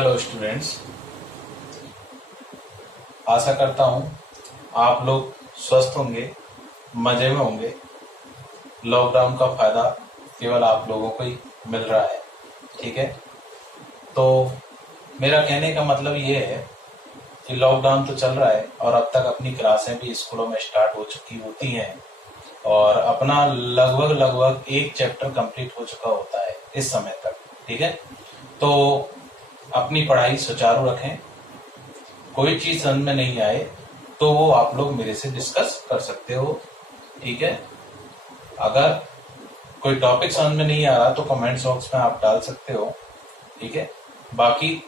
Hello students, आशा करता हूँ आप लोग स्वस्थ होंगे, मजे में होंगे। लॉकडाउन का फायदा केवल आप लोगों को ही मिल रहा है, ठीक है। तो मेरा कहने का मतलब ये है कि लॉकडाउन तो चल रहा है और अब तक अपनी क्लासें भी स्कूलों में स्टार्ट हो चुकी होती हैं और अपना लगभग एक चैप्टर कंप्लीट हो चुका होता है इस समय तक, ठीक है। तो अपनी पढ़ाई सुचारू रखें। कोई चीज समझ में नहीं आए तो वो आप लोग मेरे से डिस्कस कर सकते हो, ठीक है। अगर कोई टॉपिक समझ में नहीं आ रहा तो कमेंट बॉक्स में आप डाल सकते हो, ठीक है। बाकी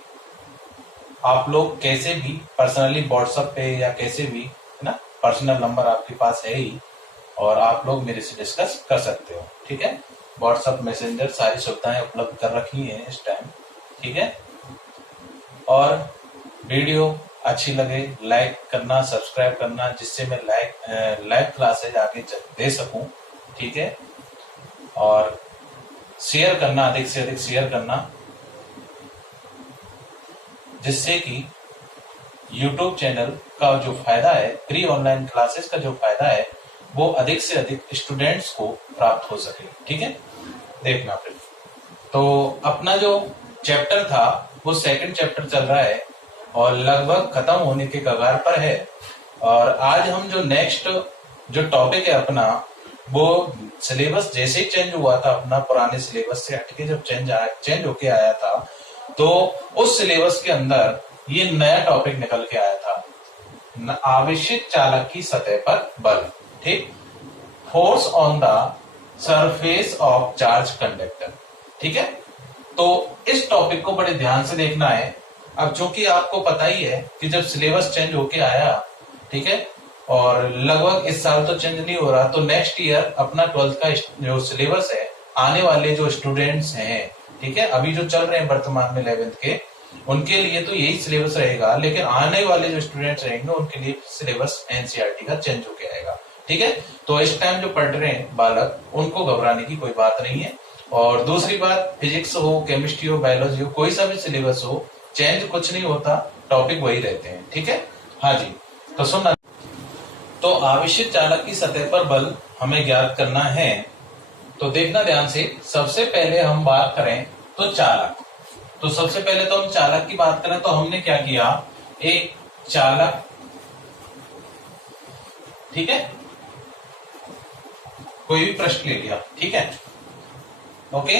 आप लोग कैसे भी पर्सनली व्हाट्सएप पे या कैसे भी, है ना, पर्सनल नंबर आपके पास है ही और आप लोग मेरे से डिस्कस कर सकते हो, ठीक है। व्हाट्सएप मैसेंजर सारी सुविधाएं उपलब्ध कर रखी है इस टाइम, ठीक है। और वीडियो अच्छी लगे लाइक करना, सब्सक्राइब करना, जिससे मैं लाइव क्लासेज आगे दे सकूं, ठीक है। और शेयर करना, अधिक से अधिक शेयर करना, जिससे कि YouTube चैनल का जो फायदा है, फ्री ऑनलाइन क्लासेस का जो फायदा है, वो अधिक से अधिक स्टूडेंट्स को प्राप्त हो सके, ठीक है। देखना फिर तो अपना जो चैप्टर था वो सेकंड चैप्टर चल रहा है और लगभग खत्म होने के कगार पर है। और आज हम जो नेक्स्ट जो टॉपिक है अपना, वो सिलेबस जैसे ही चेंज हुआ था, अपना पुराने सिलेबस से हटके जब चेंज होके आया था, तो उस सिलेबस के अंदर ये नया टॉपिक निकल के आया था, आवेशित चालक की सतह पर बल, ठीक, force on the surface of charge conductor, ठीक है। तो इस टॉपिक को बड़े ध्यान से देखना है। अब चूंकि आपको पता ही है कि जब सिलेबस चेंज होके आया, ठीक है, और लगभग इस साल तो चेंज नहीं हो रहा, तो नेक्स्ट ईयर अपना 12th का जो सिलेबस है, आने वाले जो स्टूडेंट्स हैं, ठीक है, अभी जो चल रहे हैं वर्तमान में 11th के, उनके लिए तो यही सिलेबस रहेगा, लेकिन आने वाले जो स्टूडेंट्स रहेंगे उनके लिए सिलेबस एनसीईआरटी का चेंज होके आएगा, ठीक है। तो इस टाइम जो पढ़ रहे हैं बालक, उनको घबराने की कोई बात नहीं है। और दूसरी बात, फिजिक्स हो, केमिस्ट्री हो, बायोलॉजी हो, कोई सा भी सिलेबस हो, चेंज कुछ नहीं होता, टॉपिक वही रहते हैं, ठीक है। हाँ जी, तो सुनना। तो आवेशित चालक की सतह पर बल हमें ज्ञात करना है, तो देखना ध्यान से। सबसे पहले हम बात करें तो चालक, तो सबसे पहले तो हम चालक की बात करें तो हमने क्या किया, एक चालक, ठीक है, कोई भी पृष्ठ ले लिया, ठीक है, ओके।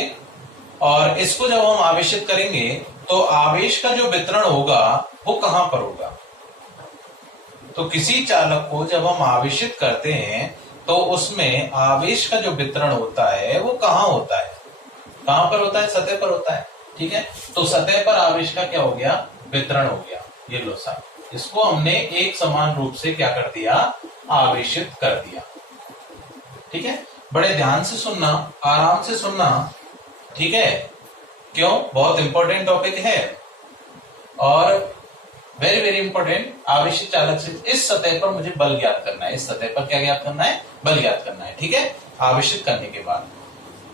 और इसको जब हम आवेशित करेंगे तो आवेश का जो वितरण होगा वो कहां पर होगा। तो किसी चालक को जब हम आवेशित करते हैं तो उसमें आवेश का जो वितरण होता है वो कहां होता है, कहां पर होता है, सतह पर होता है, ठीक है। तो सतह पर आवेश का क्या हो गया, वितरण हो गया। ये लो साहब, इसको हमने एक समान रूप से क्या कर दिया, आवेशित कर दिया, ठीक है। बड़े ध्यान से सुनना, आराम से सुनना, ठीक है। क्यों, बहुत इंपॉर्टेंट टॉपिक है और वेरी वेरी इंपॉर्टेंट। आवेशित चालक से इस सतह पर मुझे बल ज्ञात करना है, इस सतह पर क्या ज्ञात करना है, बल ज्ञात करना है, ठीक है। आवेशित करने के बाद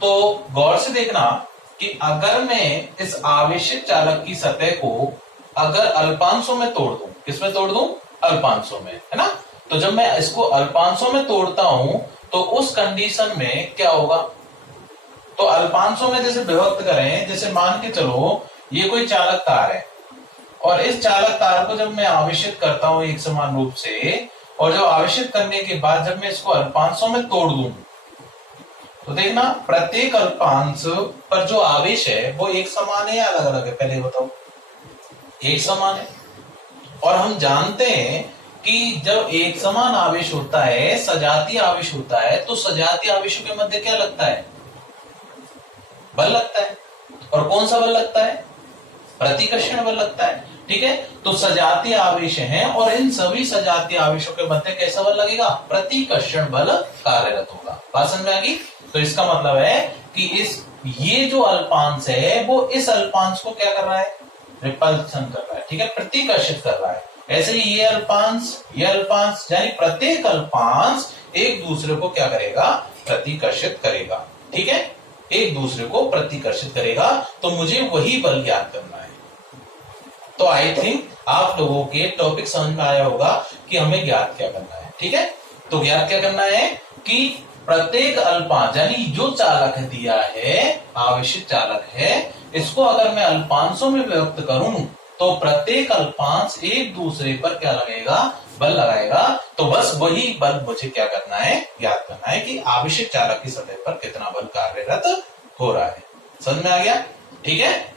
तो गौर से देखना कि अगर मैं इस आवेशित चालक की सतह को अगर अल्पांशों में तोड़ दूं, किसमें तोड़ दूं, अल्पांशों में, है ना। तो जब मैं इसको अल्पांशों में तोड़ता हूं तो उस कंडीशन में क्या होगा, तो अल्पांशों में जैसे विभक्त करें, जैसे मान के चलो ये कोई चालक तार है और इस चालक तार को जब मैं आवेशित करता हूं एक समान रूप से, और जब आवेशित करने के बाद जब मैं इसको अल्पांशों में तोड़ दूं तो देखना प्रत्येक अल्पांश पर जो आवेश है वो एक समान है या अलग अलग है, पहले बताओ। एक समान है। और हम जानते हैं कि जब एक समान आवेश होता है, सजातीय आवेश होता है, तो सजातीय आवेशों के मध्य क्या लगता है, बल लगता है। और कौन सा बल लगता है, प्रतिकर्षण बल लगता है, ठीक है। तो सजातीय आवेश हैं और इन सभी सजातीय आवेशों के मध्य कैसा बल लगेगा, प्रतिकर्षण बल कार्यरत होगा। बात समझ में आ गई। तो इसका मतलब है कि ये जो अल्पांश है वो इस अल्पांश को क्या कर रहा है, रिपल्सन कर रहा है, ठीक है, प्रतिकर्षित कर रहा है। ऐसे ही ये अल्पांश यानी प्रत्येक अल्पांश एक दूसरे को क्या करेगा, प्रतिकर्षित करेगा, ठीक है, एक दूसरे को प्रतिकर्षित करेगा। तो मुझे वही बल ज्ञात करना है, तो आई थिंक आप लोगों के टॉपिक समझ में आया होगा कि हमें ज्ञात क्या करना है। ठीक है, तो ज्ञात क्या करना है कि प्रत्येक अल्पांश यानी जो चालक दिया है, आवेशित चालक है, इसको अगर मैं अल्पांशों में व्यक्त करूं तो प्रत्येक अल्पांश एक दूसरे पर क्या लगेगा, बल लगाएगा। तो बस वही बल मुझे क्या करना है, ज्ञात करना है कि आवेशित चालक की सतह पर कितना बल कार्यरत हो रहा है। समझ में आ गया? ठीक है,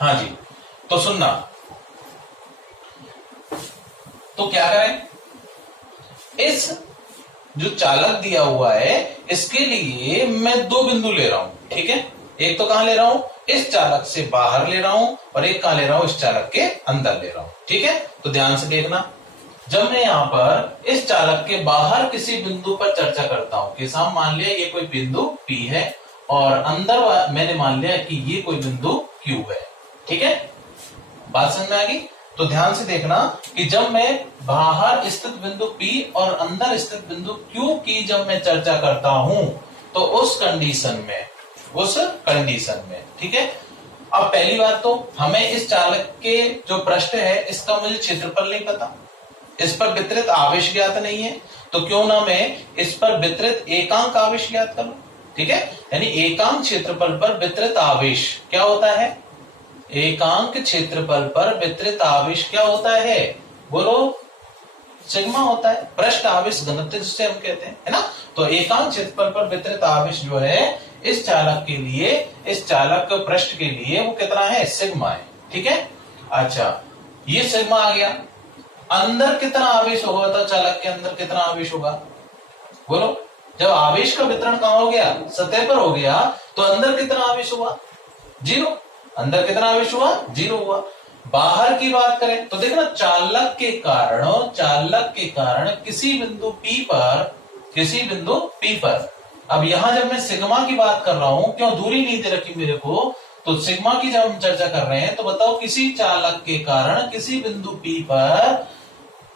हाँ जी। तो सुनना, तो क्या करें, इस जो चालक दिया हुआ है इसके लिए मैं दो बिंदु ले रहा हूं। ठीक है, एक तो कहां ले रहा हूं, इस चालक से बाहर ले रहा हूं, और एक कहां ले रहा हूं, इस चालक के अंदर ले रहा हूं। ठीक है, तो ध्यान से देखना, जब मैं यहां पर इस चालक के बाहर किसी बिंदु पर चर्चा करता हूं कि साहब मान लिया ये कोई बिंदु P है और अंदर मैंने मान लिया कि ये कोई बिंदु Q है। ठीक है, बात समझ में आ गई? तो ध्यान से देखना कि जब मैं बाहर स्थित बिंदु P और अंदर स्थित बिंदु Q की जब मैं चर्चा करता हूं तो उस कंडीशन में, ठीक है। अब पहली बात तो हमें इस चालक के जो पृष्ठ है इसका मुझे क्षेत्रफल नहीं पता, इस पर वितरित आवेश ज्ञात नहीं है, तो क्यों ना मैं इस पर वितरित एकांक आवेश ज्ञात करूं। ठीक है, यानी एकांक क्षेत्रफल पर वितरित आवेश क्या होता है, एकांक क्षेत्रफल पर वितरित आवेश क्या होता है, बोलो, सिग्मा होता है, पृष्ठ आवेश घनत्व जिसे हम कहते हैं, है ना। तो एकांक क्षेत्रफल पर वितरित आवेश जो है इस चालक के लिए, इस चालक पृष्ठ के लिए वो कितना है, सिग्मा है। ठीक है, अच्छा ये सिग्मा आ गया। अंदर कितना आवेश होगा, तो चालक के अंदर कितना आवेश होगा, बोलो। जब आवेश का वितरण कहां हो गया, सतह पर हो गया, तो अंदर कितना आवेश हुआ, 0। अंदर कितना आवेश हुआ, 0 हुआ। बाहर की बात करें तो देखना, चालक के कारण किसी बिंदु P पर, अब यहां जब मैं सिग्मा की बात कर रहा हूं, क्यों दूरी नहीं दे रखी मेरे को, तो सिग्मा की जब हम चर्चा कर रहे हैं तो बताओ किसी चालक के कारण किसी बिंदु P पर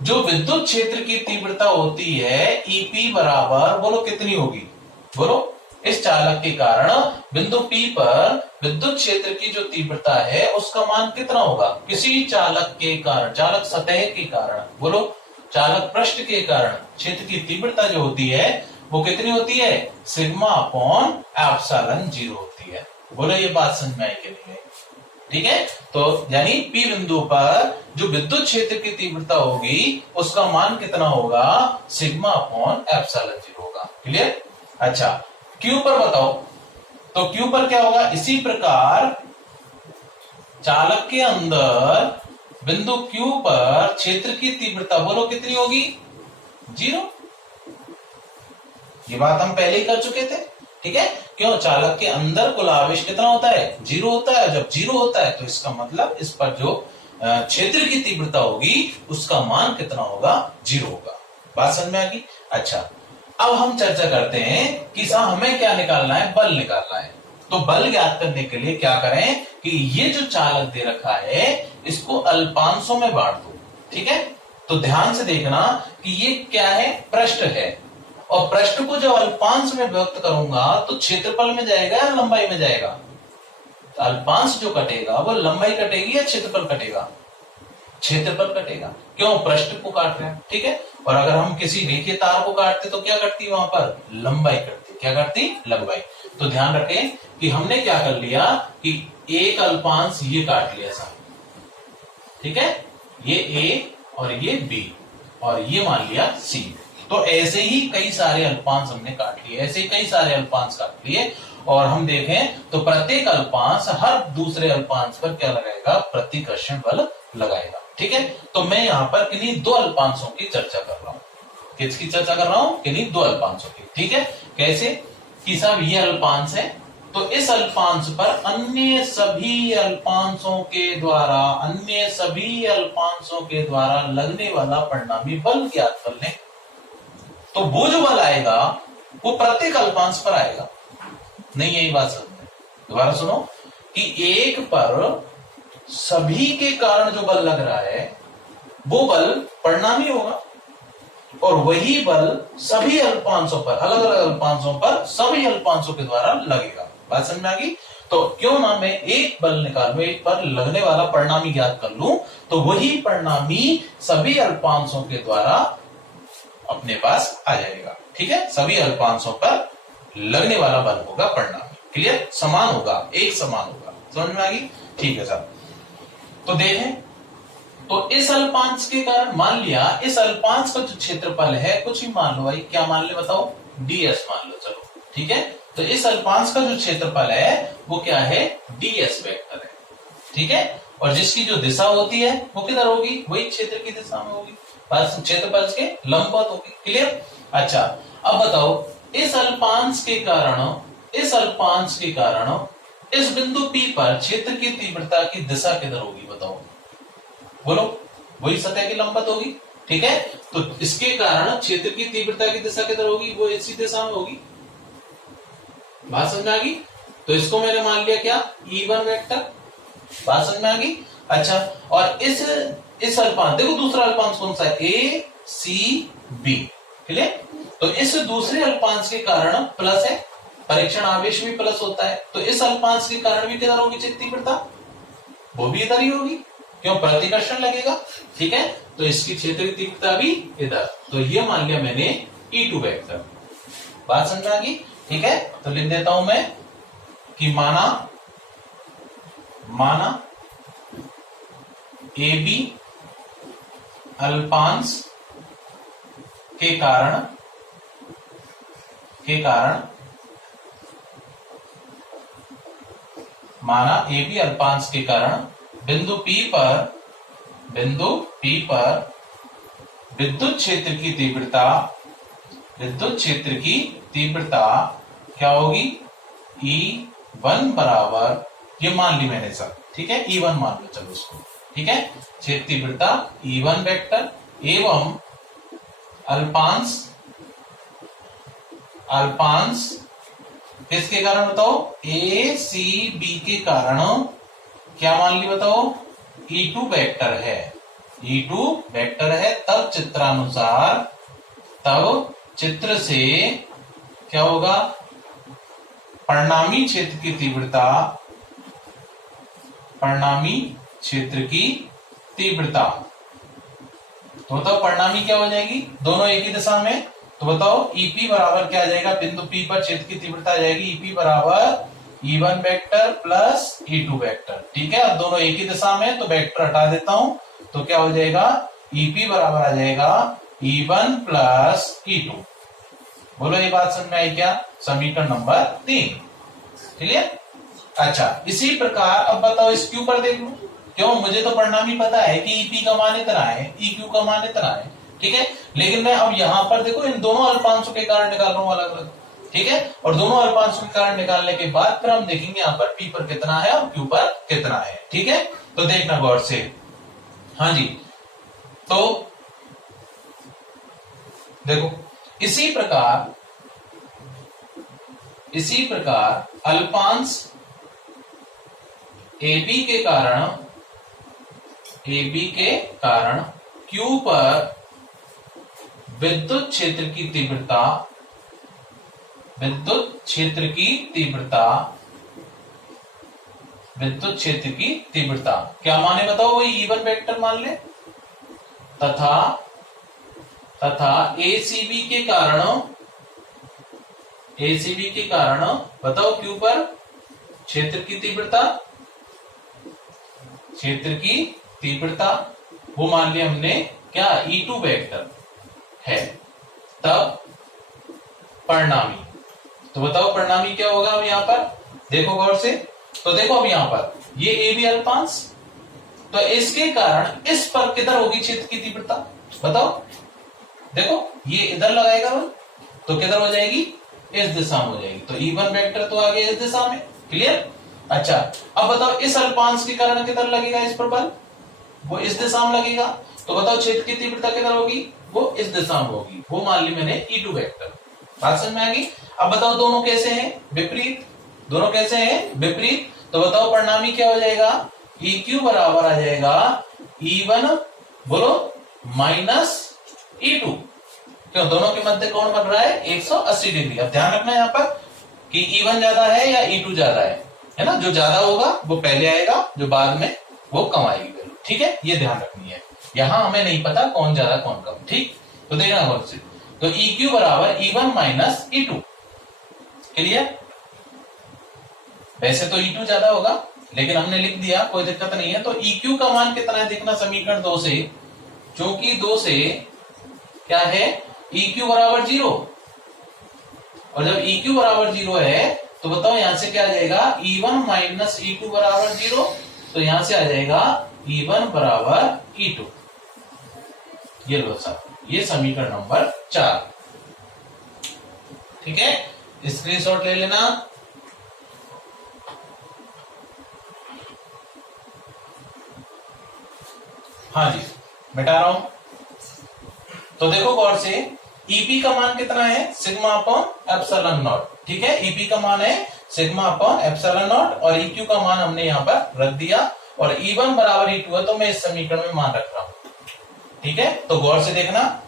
जो विद्युत क्षेत्र की तीव्रता होती है EP बराबर, बोलो कितनी होगी, बोलो। इस चालक के कारण बिंदु P पर विद्युत क्षेत्र की जो तीव्रता है उसका मान कितना होगा, किसी चालक के कारण, चालक सतह के कारण, बोलो, चालक पृष्ठ के कारण क्षेत्र की तीव्रता जो होती है वो कितनी होती है, सिग्मा अपॉन एप्सिलॉन 0 होती है। बोलो ये बात समझ में आई कि नहीं है? ठीक है, तो यानी P बिंदु पर जो विद्युत क्षेत्र की तीव्रता होगी उसका मान कितना होगा, सिग्मा अपॉन एप्सिलॉन 0 होगा। क्लियर? अच्छा, Q पर बताओ, तो Q पर क्या होगा, इसी प्रकार चालक के अंदर बिंदु Q पर क्षेत्र की तीव्रता बोलो कितनी होगी, 0। ये बात हम पहले ही कर चुके थे। ठीक है, क्यों, चालक के अंदर कुल आवेश कितना होता है, 0 होता है। जब 0 होता है तो इसका मतलब इस पर जो क्षेत्र की तीव्रता होगी उसका मान कितना होगा, 0 होगा। बात समझ में आ गई? अच्छा, अब हम चर्चा करते हैं कि साहब हमें क्या निकालना है, बल निकालना है। तो बल ज्ञात करने के लिए क्या करें कि ये जो चालक दे रखा है इसको अल्पांशों में बांट दो। ठीक है, तो ध्यान से देखना कि ये क्या है, पृष्ठ है, और पृष्ठ को जब अल्पांश में व्यक्त करूंगा तो क्षेत्रफल में जाएगा या लंबाई में जाएगा, तो अल्पांश जो कटेगा वो लंबाई कटेगी या क्षेत्रफल कटेगा, क्षेत्रफल कटेगा। क्यों, पृष्ठ को काट रहे हैं। ठीक है, और अगर हम किसी रेखीय तार को काटते तो क्या कटती, वहां पर लंबाई कटती, क्या कटती, लंबाई। तो ध्यान रखें कि हमने क्या कर लिया कि एक अल्पांश ये काट लिया साहब, ठीक है, ये A और ये B और ये मान लिया C। तो ऐसे ही कई सारे अल्पांश हमने काट लिए, ऐसे ही कई सारे अल्पांश काट लिए, और हम देखें तो प्रत्येक अल्पांश हर दूसरे अल्पांश पर क्या लगाएगा, प्रतिकर्षण बल लगाएगा। ठीक है, तो मैं यहां पर किन्हीं दो अल्पांशों की चर्चा कर रहा हूं, किसकी चर्चा कर रहा हूं, किन्हीं दो अल्पांशों की। ठीक है, कैसे कि साहब ये अल्पांश है, तो इस अल्पांश पर अन्य सभी अल्पांशों के द्वारा लगने वाला परिणामी बल ज्ञात कर लें। तो वो जो बल आएगा वो प्रत्येक अल्पांश पर आएगा। नहीं, यही बात समझ में, दोबारा सुनो कि एक पर सभी के कारण जो बल लग रहा है वो बल परिणामी होगा, और वही बल सभी अल्पांशों पर, अलग अलग अल्पांशों पर सभी अल्पांशों के द्वारा लगेगा। बात समझ में आ गई? तो क्यों ना मैं एक बल निकालूं, एक पर लगने वाला परिणामी ज्ञात कर लूं, तो वही परिणामी सभी अल्पांशों के द्वारा अपने पास आ जाएगा। ठीक है, सभी अल्पांशों पर लगने वाला बल होगा परिणामी। क्लियर, समान होगा, एक समान होगा। समझ में आ गई? ठीक है सर। तो देखें, तो इस अल्पांश के कारण मान लिया इस अल्पांश का जो क्षेत्रफल है कुछ ही मान लो भाई, क्या मान ले बताओ, ds मान लो। चलो ठीक है, तो इस अल्पांश का जो क्षेत्रफल है वो क्या है, ds वेक्टर है। ठीक है, और जिसकी जो दिशा होती है वो किधर होगी, वही क्षेत्र की दिशा में होगी, क्षेत्रफल के लंबवत होगी। क्लियर। अच्छा, अब बताओ इस अल्पांश के कारण इस बिंदु P पर क्षेत्र की तीव्रता की दिशा किधर होगी बताओ, बोलो, वही सतह की लंबवत होगी। ठीक है, तो इसके कारण क्षेत्र की तीव्रता की दिशा किधर होगी, वो इसी दिशा में होगी। बात समझ में आ गई? तो इसको मैंने मान लिया क्या, E1 वेक्टर। बात समझ में आ गई? अच्छा, और इस अल्पांश, देखो दूसरा अल्पांश कौन सा है, ACB। क्लियर। तो इस दूसरे अल्पांश के कारण प्लस है, परीक्षण आवेश भी प्लस होता है, तो इस अल्पांश के कारण भी किधर होगी क्षेत्र तीव्रता, वो भी इधर ही होगी, क्यों, प्रतिकर्षण लगेगा। ठीक है, तो इसकी क्षेत्र तीव्रता भी इधर, तो ये मान लिया मैंने E2 वेक्टर। बात समझ में आ गई? ठीक है, तो लिख देता हूं मैं कि माना AB अल्पांश के कारण माना AB अल्पांश के कारण बिंदु P पर विद्युत क्षेत्र की तीव्रता क्या होगी, E1 बराबर, ये मान ली मैंने सर। ठीक है, E1 मान लो, चलो उसको। ठीक है, क्षेत्र तीव्रता E1 वेक्टर एवं अल्पांश किसके कारण बताओ, ACB के कारण क्या मान ली बताओ, E2 वेक्टर है। E2 वेक्टर है, तब चित्र से क्या होगा, परिणामी क्षेत्र की तीव्रता, तो बताओ परिणामी क्या हो जाएगी, दोनों एक ही दिशा में, तो बताओ EP बराबर क्या आ जाएगा, बिंदु P पर क्षेत्र की तीव्रता आ जाएगी EP बराबर E1 vector plus E2 vector. ठीक है, अब दोनों एक ही दिशा में, तो वेक्टर हटा देता हूं, तो क्या हो जाएगा, EP बराबर आ जाएगा E1 प्लस E2। बोलो ये बात समझ में आई क्या, समीकरण नंबर 3। क्लियर। अच्छा, इसी प्रकार अब बताओ इस Q पर देख लो, क्यों, मुझे तो परिणामी पता है कि EP का मान इतना है, EQ का मान इतना है। ठीक है, लेकिन मैं अब यहां पर देखो इन दोनों अल्पांशों के कारण निकाल रहा हूं अलग अलग। ठीक है, और दोनों अल्पांशों के कारण निकालने के बाद फिर हम देखेंगे यहाँ पर P पर कितना है और Q पर कितना है। ठीक है, तो देखना गौर से। हाँ जी, तो देखो इसी प्रकार अल्पांश AB के कारण Q पर विद्युत क्षेत्र की तीव्रता क्या माने बताओ, वही E1 वेक्टर मान ले, तथा ACB के कारण बताओ Q पर क्षेत्र की तीव्रता वो मान लिया हमने क्या, E2 वेक्टर है, तब परिणामी, तो बताओ परिणामी क्या होगा अब यहाँ पर, देखो गौर से। तो देखो अब यहाँ पर ये AB अल्पांश, तो इसके कारण इस पर किधर होगी क्षेत्र की तीव्रता बताओ, देखो ये इधर लगाएगा वो, तो किधर हो जाएगी, इस दिशा में हो जाएगी, तो E1 वेक्टर तो आ गया इस दिशा में। क्लियर। अच्छा, अब बताओ इस अल्पांश के कारण किधर लगेगा इस पर बल, वो इस दिशा में लगेगा, तो बताओ क्षेत्र की तीव्रता किधर होगी, वो इस दिशा में होगी, वो मान ली मैंने E2 वेक्टर। बात समझ में आ गई। अब बताओ दोनों कैसे हैं विपरीत, तो बताओ परिणामी क्या हो जाएगा, EQ बराबर आ जाएगा E1 बोलो माइनस E2, क्यों, दोनों के मध्य कोण बन रहा है 180 डिग्री। अब ध्यान रखना यहाँ पर कि E1 ज्यादा है या E2 ज्यादा है, है ना, जो ज्यादा होगा वो पहले आएगा, जो बाद में वो कम आएगी वैल्यू। ठीक है, ये ध्यान रखनी है। यहां हमें नहीं पता कौन ज्यादा कौन कम। ठीक, तो देखना गौर से। तो EQ बराबर E1 माइनस E2। क्लियर? वैसे तो E2 ज्यादा होगा, लेकिन हमने लिख दिया, कोई दिक्कत नहीं है। तो EQ का मान कितना है देखना समीकरण 2 से, क्योंकि 2 से क्या है, EQ बराबर 0। और जब EQ बराबर 0 है तो बताओ यहां से क्या आ जाएगा, E1 माइनस E2 बराबर 0। तो यहां से आ जाएगा E1 बराबर E2। ये लो साहब, ये समीकरण नंबर 4। ठीक है, स्क्रीनशॉट ले लेना। हाँ जी, मिटा रहा हूं। तो देखो गौर से, ईपी का मान कितना है, सिग्मा अपॉन एप्सिलॉन नॉट। ठीक है, ईपी का मान है सिग्मा अपॉन एप्सिलॉन नॉट, और ईक्यू का मान हमने यहां पर रख दिया, और E1 बराबर E2 है, तो मैं इस समीकरण में मान रख रहा हूं। ठीक है, तो गौर से देखना।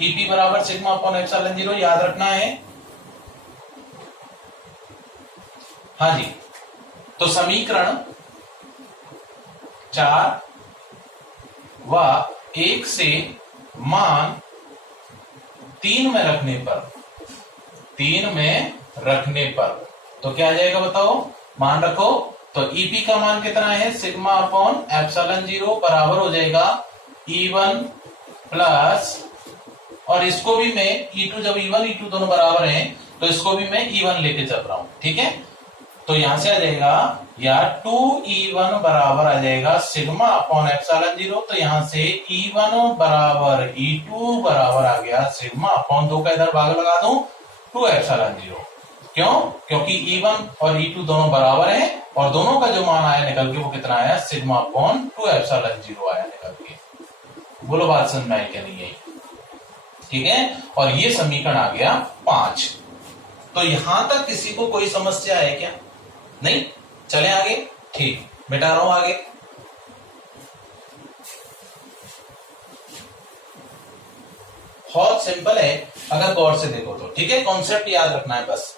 ईपी बराबर सिग्मा अपॉन एप्सिलॉन 0 याद रखना है। हाँ जी, तो समीकरण 4 व 1 से मान 3 में रखने पर तो क्या आ जाएगा बताओ, मान रखो। तो ईपी का मान कितना है, सिग्मा अपॉन एप्सिलॉन 0 बराबर हो जाएगा E1 प्लस, और इसको भी मैं E2, जब E1 E2 दोनों बराबर हैं तो इसको भी मैं E1 लेके चल रहा हूं। ठीक है, तो यहां से आ जाएगा या 2E1 बराबर आ जाएगा सिग्मा अपॉन एप्सिलॉन 0। तो यहां से E1 बराबर E2 बराबर आ गया सिग्मा अपॉन 2 का इधर भाग लगा दूं 2 एप्सिलॉन 0। क्यों? क्योंकि E1 और E2 दोनों बराबर हैं, और दोनों का जो मान आया निकल के वो कितना आया, सिग्मा अपॉन 2 एप्सिलॉन 0 आया निकल के। बोलो बात समझ में आई क्या नहीं आई? ठीक है, और ये समीकरण आ गया 5। तो यहां तक किसी को कोई समस्या है क्या? नहीं, चले आगे। ठीक, मिटा रहा हूं आगे। बहुत सिंपल है अगर गौर से देखो तो। ठीक है, कॉन्सेप्ट याद रखना है बस।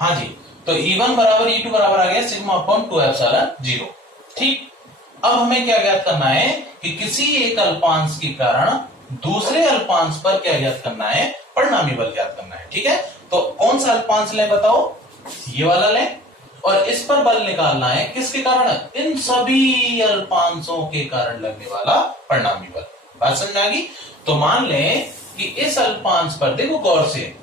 हाँ जी, तो E1 बराबर E2 बराबर आ गया सिग्मा अपॉन 2 एप्सिलॉन 0। ठीक, अब हमें क्या ज्ञात करना है कि किसी एक अल्पांश के कारण दूसरे अल्पांश पर क्या ज्ञात करना है, परिणामी बल ज्ञात करना है। ठीक है, तो कौन सा अल्पांश लें बताओ, ये वाला लें, और इस पर बल निकालना है किसके कारण, इन सभी अल्पांशों के कारण लगने वाला परिणामी बल। बात समझ आ गई? तो मान लें कि इस अल्पांश पर देखो गौर से,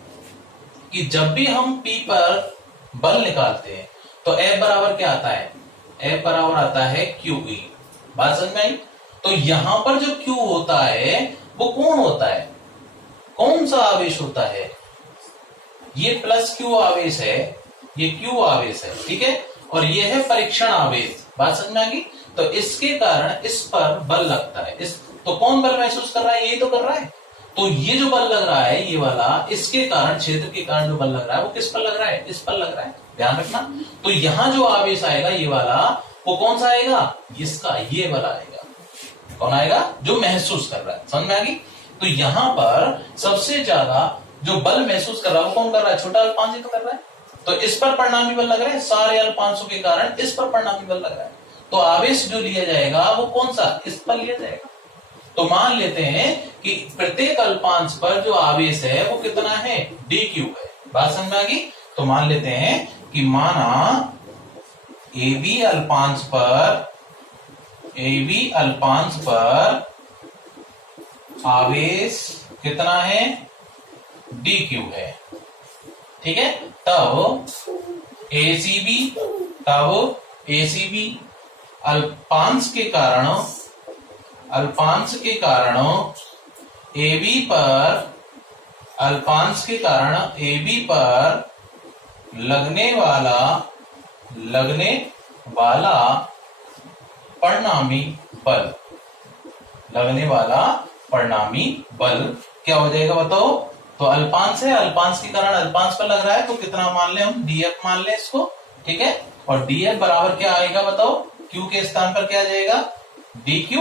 कि जब भी हम P पर बल निकालते हैं तो F बराबर क्या आता है, F बराबर आता है QE। बात समझ में आई? तो यहां पर जो Q होता है वो कौन होता है, कौन सा आवेश होता है, ये प्लस Q आवेश है, ये Q आवेश है। ठीक है, और ये है परीक्षण आवेश। बात समझ में आ गई? तो इसके कारण इस पर बल लगता है। इस तो कौन बल महसूस कर रहा है, यही तो कर रहा है। तो ये जो बल लग रहा है, ये वाला, इसके कारण, क्षेत्र के कारण जो बल लग रहा है वो किस पर लग रहा है, इस पर लग रहा है। ध्यान रखना। तो यहां जो आवेश आएगा ये वाला, वो कौन सा आएगा, इसका ये बल आएगा। कौन आएगा, जो महसूस कर रहा है। समझ में आ गई? तो यहां पर सबसे ज्यादा जो बल महसूस कर रहा है वो कौन कर रहा है, छोटा अल्पांश ही तो कर रहा है। तो इस पर परिणामी बल लग रहा है, सारे अल्पांशों के कारण इस पर परिणामी बल लग रहा है। तो आवेश जो लिया जाएगा वो कौन सा, इस पर लिया जाएगा। तो मान लेते हैं कि प्रत्येक अल्पांश पर जो आवेश है वो कितना है, dq है। बात समझ में आ गई? तो मान लेते हैं कि माना AB अल्पांश पर आवेश कितना है, dq है। ठीक है, तब ACB अल्पांश के कारण AB पर लगने वाला परिणामी बल क्या हो जाएगा बताओ। तो अल्पांश है, अल्पांश के कारण अल्पांश पर लग रहा है, तो कितना मान ले हम, df मान ले इसको। ठीक है, और df बराबर क्या आएगा बताओ, q के स्थान पर क्या आ जाएगा, dq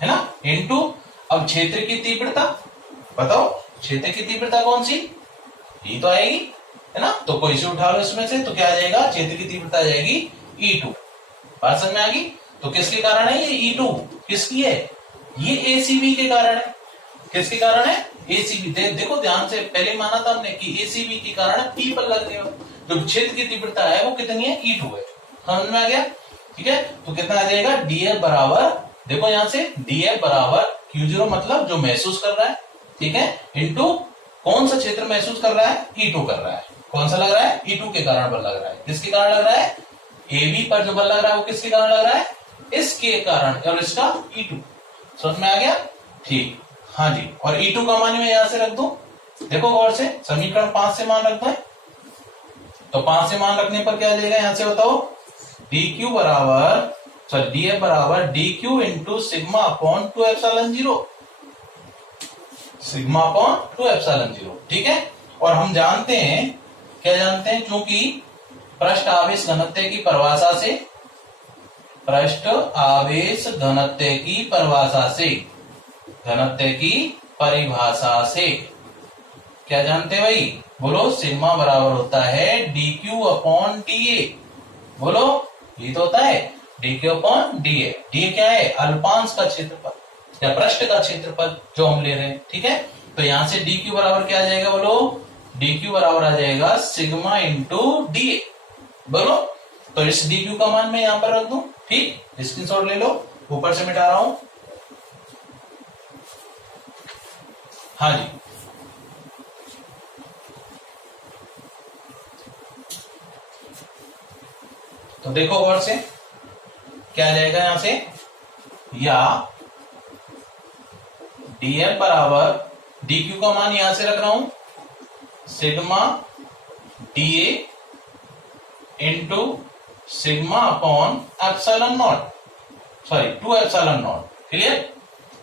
है ना, इनटू अब क्षेत्र की तीव्रता, बताओ क्षेत्र की तीव्रता कौन सी, ई तो आएगी, है ना। तो कोई से उठा लो इसमें से, तो क्या आ जाएगा, क्षेत्र की तीव्रता आ जाएगी E2। बात समझ में आ गई। तो किसके कारण है ये E2, किसकी है, ये ACB के कारण है। किसके कारण है, ACB। देखो ध्यान से, पहले माना था हमने कि ACB के कारण P पर लगने वाला जो क्षेत्र की तीव्रता है वो कितनी है, E2 है। समझ में आ गया, ठीक है। तो कितना आ जाएगा, DF बराबर, देखो यहां से DF बराबर Q0 मतलब जो महसूस कर रहा है, ठीक है, इंटू कौन सा क्षेत्र महसूस कर रहा है, E2 कर रहा है। कौन सा लग रहा है, E2 के कारण बल लग रहा है। किसके कारण लग रहा है, AB पर जो बल लग रहा है वो किसके कारण लग रहा है, इसके कारण, और इसका E2। समझ में आ गया, ठीक। हाँ जी, और E2 का मान मैं यहां से रख दूं, देखो गौर से, समीकरण 5 से मान रखते हैं। तो 5 से मान रखने पर क्या आ जाएगा, यहां से बताओ, DQ बराबर, सॉरी DF बराबर DQ into sigma upon 2 epsilon 0, sigma upon 2 epsilon 0, ठीक है। और हम जानते हैं, क्या जानते हैं, क्योंकि पृष्ठ आवेश घनत्व की परिभाषा से, पृष्ठ आवेश घनत्व की परिभाषा से, घनत्व की परिभाषा से क्या जानते हैं भाई, बोलो, सिग्मा बराबर होता है DQ अपॉन DA। बोलो, ये तो होता है DQ अपॉन DA। DA क्या है, अल्पांश का क्षेत्रफल या पृष्ठ का क्षेत्रफल जो हम ले रहे हैं, ठीक है। तो यहां से DQ बराबर क्या आ जाएगा, बोलो, DQ बराबर आ जाएगा सिग्मा इंटू DA। बोलो, तो इस DQ का मान मैं यहां पर रख दूं, ठीक, स्क्रीनशॉट ले लो, ऊपर से मिटा रहा हूं। हाँ जी, तो देखो गौर से, क्या आ जाएगा यहां से, या DF बराबर, DQ का मान यहां से रख रहा हूं, sigma DA into sigma upon epsilon not, sorry 2 epsilon not, clear.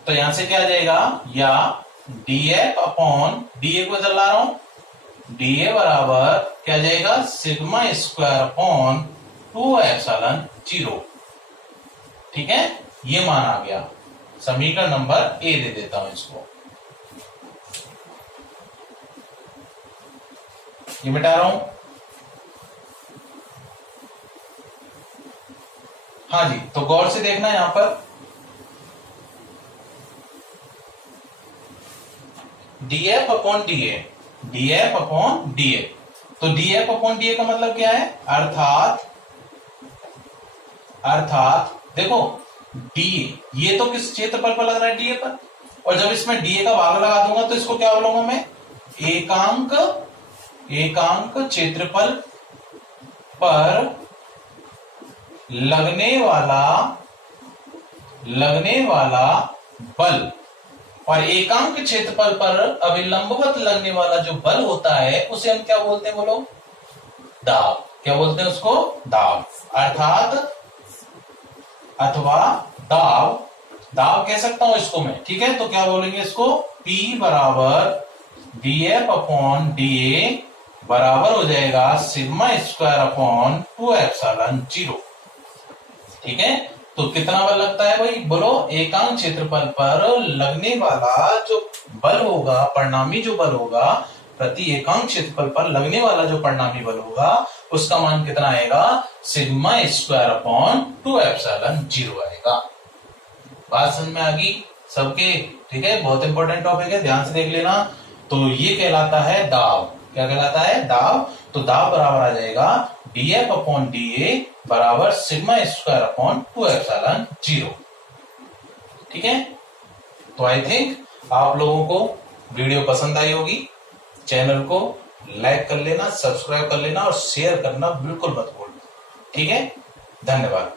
तो यहां से क्या आ जाएगा, या DF अपॉन DA को इधर ला रहा हूं, DA बराबर क्या आ जाएगा, सिग्मा स्क्वायर अपॉन 2 एप्सिलॉन 0, ठीक है। ये मान आ गया, समीकरण नंबर ए दे देता हूं इसको, ये मिटा रहा हूं। हाँ जी, तो गौर से देखना यहां पर, DF upon DA, DF upon DA, तो DF अपॉन DA का मतलब क्या है, अर्थात देखो DA, ये तो किस क्षेत्रफल पर लग रहा है, DA पर, और जब इसमें DA का भाग लगा दूंगा तो इसको क्या बोलूंगा मैं, एकांक क्षेत्रफल पर लगने वाला बल, और एकांक क्षेत्रफल पर अभिलंबवत लगने वाला जो बल होता है उसे हम क्या बोलते हैं, बोलो, दाब। क्या बोलते हैं उसको, दाब, अर्थात अथवा दाब कह सकता हूं इसको मैं, ठीक है। तो क्या बोलेंगे इसको, P बराबर DF अपॉन DA बराबर हो जाएगा सिग्मा स्क्वायर अपॉन 2 एप्सिलॉन 0, ठीक है। तो कितना बल लगता है भाई, बोलो, एकांक क्षेत्रफल पर लगने वाला जो बल होगा, परिणामी जो बल होगा, प्रति एकांक क्षेत्रफल पर लगने वाला जो परिणामी बल होगा उसका मान कितना आएगा, सिग्मा स्क्वायर अपॉन 2 एप्सिलॉन 0 आएगा। बात समझ में आ गई सबके, ठीक है। बहुत इंपॉर्टेंट टॉपिक है, ध्यान से देख लेना। तो ये कहलाता है दाब, क्या कहलाता है, दाब। तो दाब बराबर आ जाएगा DF अपॉन DA बराबर सिग्मा स्क्वायर अपॉन 2 एप्सिलॉन 0, ठीक है। तो आई थिंक आप लोगों को वीडियो पसंद आई होगी। चैनल को लाइक कर लेना, सब्सक्राइब कर लेना और शेयर करना बिल्कुल मत भूलना, ठीक है। धन्यवाद।